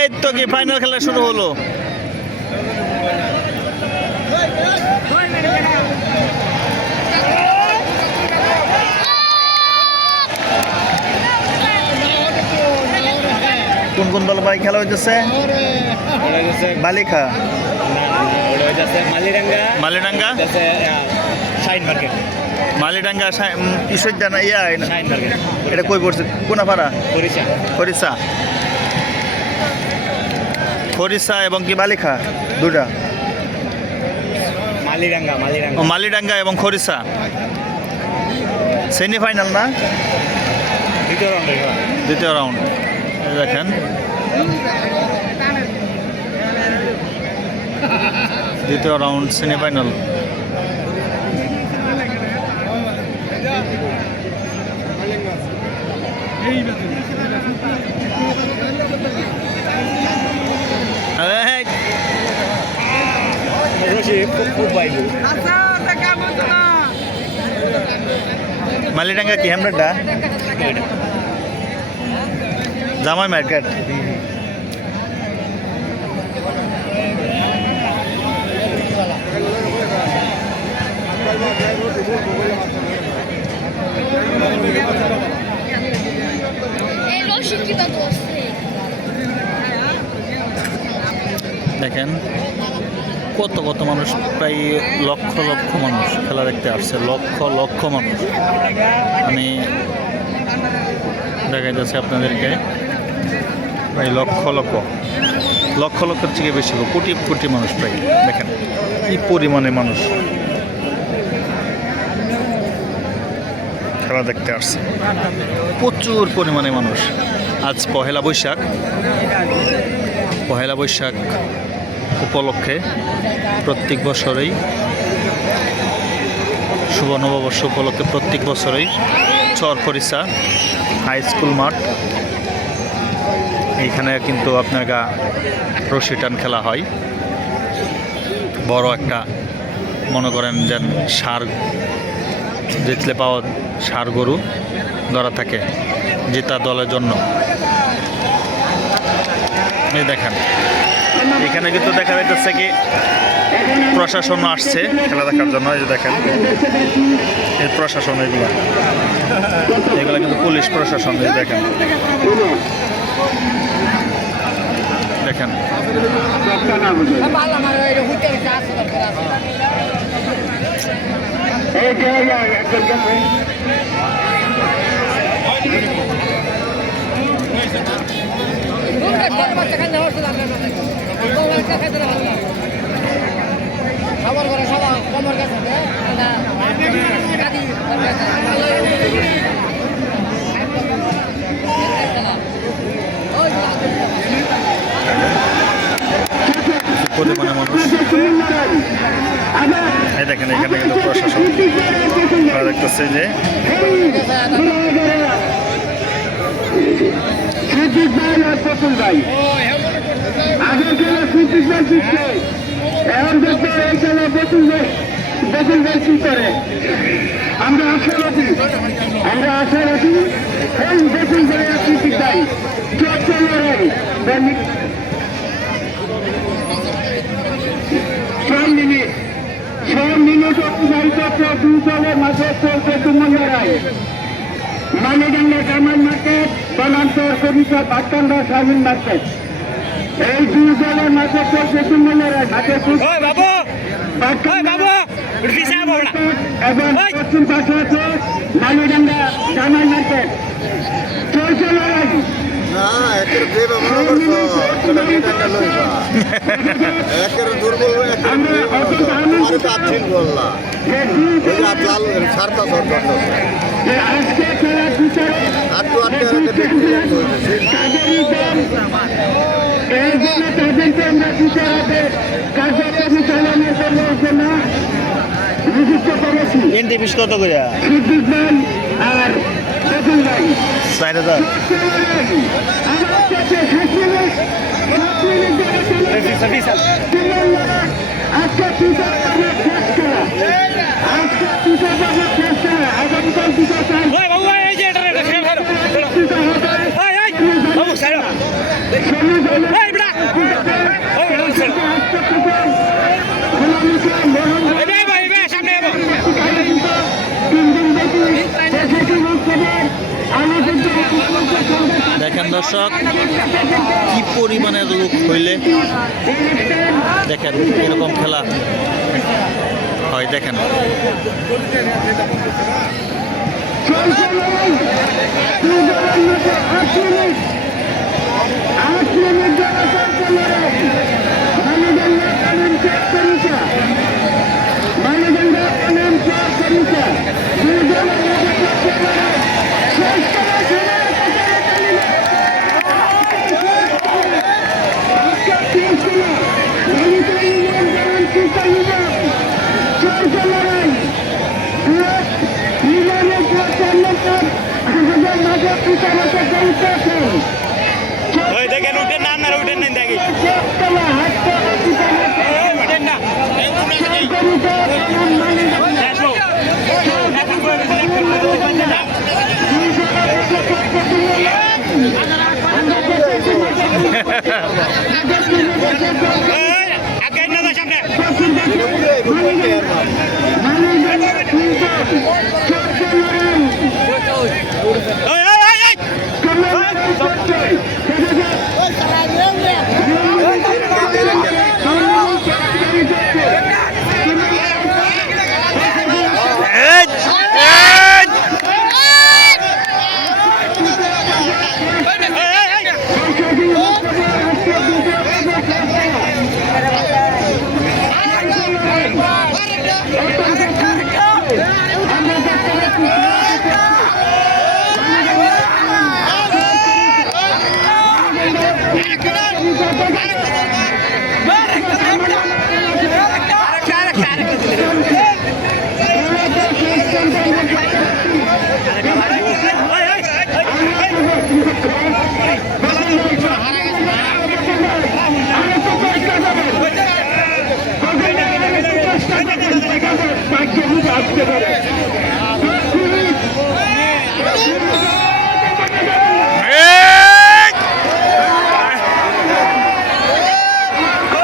এই তো কি ফাইনাল খেলা শুরু হলো। কোন কোন দল ভাই খেলা হইতেছে? বালিখা, মালিডাঙ্গা, মালিডাঙ্গা ঈশ্বরদা না ইয়া এটা কই পড়ছে? কোনাপাড়া, খরিসা, খরিসা এবং কি বালিখা দুটা? মালিডাঙ্গা এবং খরিসা সেমিফাইনাল না? দ্বিতীয় রাউন্ড দেখেন। দ্বিতীয় রাউন্ড সেমিফাইনাল। মালিডাঙ্গা কি হ্যামলেটটা? জামাই মার্কেট। দেখেন কত কত মানুষ, প্রায় লক্ষ লক্ষ মানুষ খেলা দেখতে আসছে, লক্ষ লক্ষ মানুষ। আমি দেখা যাচ্ছে আপনাদেরকে প্রায় লক্ষ লক্ষ লক্ষ লক্ষের থেকে বেশি, কোটি কোটি মানুষ প্রায়। দেখেন কি পরিমাণে মানুষ খেলা দেখতে আসছে, প্রচুর পরিমাণে মানুষ। আজ পহেলা বৈশাখ, পহেলা বৈশাখ উপলক্ষে প্রত্যেক বছরেই, শুভ নববর্ষ উপলক্ষে প্রত্যেক বছরেই চরখরিসা হাই স্কুল মাঠ, এইখানে কিন্তু আপনার রশি টান খেলা হয়। বড় একটা মনে করেন যেন ষাঁড় জিতলে পাওয়া ষাঁড় গরু ধরা থাকে জেতা দলের জন্য। এই দেখেন এখানে কিন্তু দেখা যাচ্ছে কি প্রশাসন আসছে খেলা দেখার জন্য। এই যে দেখেন এই প্রশাসন, এগুলা কিন্তু পুলিশ প্রশাসন। এই দেখেন দেখেন পরিমাণে মানুষ। এই দেখেন এখানে কিন্তু প্রশাসন দেখতেছে যে আমরা আশা রাখি এই বেতন করে দুই দলের মাঝে চলছে তুমুল লড়াই। মালিডাঙ্গা কামাল মার্কেট বনাম চরখরিসা বাটকান্দা শাহিন মার্কেট, এই দুই দলের মাঝে চলছে তুমুল লড়াই। এবং পশ্চিম পাশে আছে মালিডাঙ্গা কামাল মার্কেট, চলছে লড়াই। আজকে খেলার বিচারে এই জন্য তাদেরকে আমরা বিচারাতে কার্যক্রম চালানোর জন্য নিযুক্ত করেছি। কত করে সিদ্দিক ভাই আর প্রফুল ভাই 4,000। আজকে দেখেন দর্শক কি পরিমাণের লোক হইলে দেখেন এরকম খেলা হয়। দেখেন দেখেন উঠেন না আপনারা উঠেন নেন দেখি উঠেন না আগে না সামনে আসতে পারে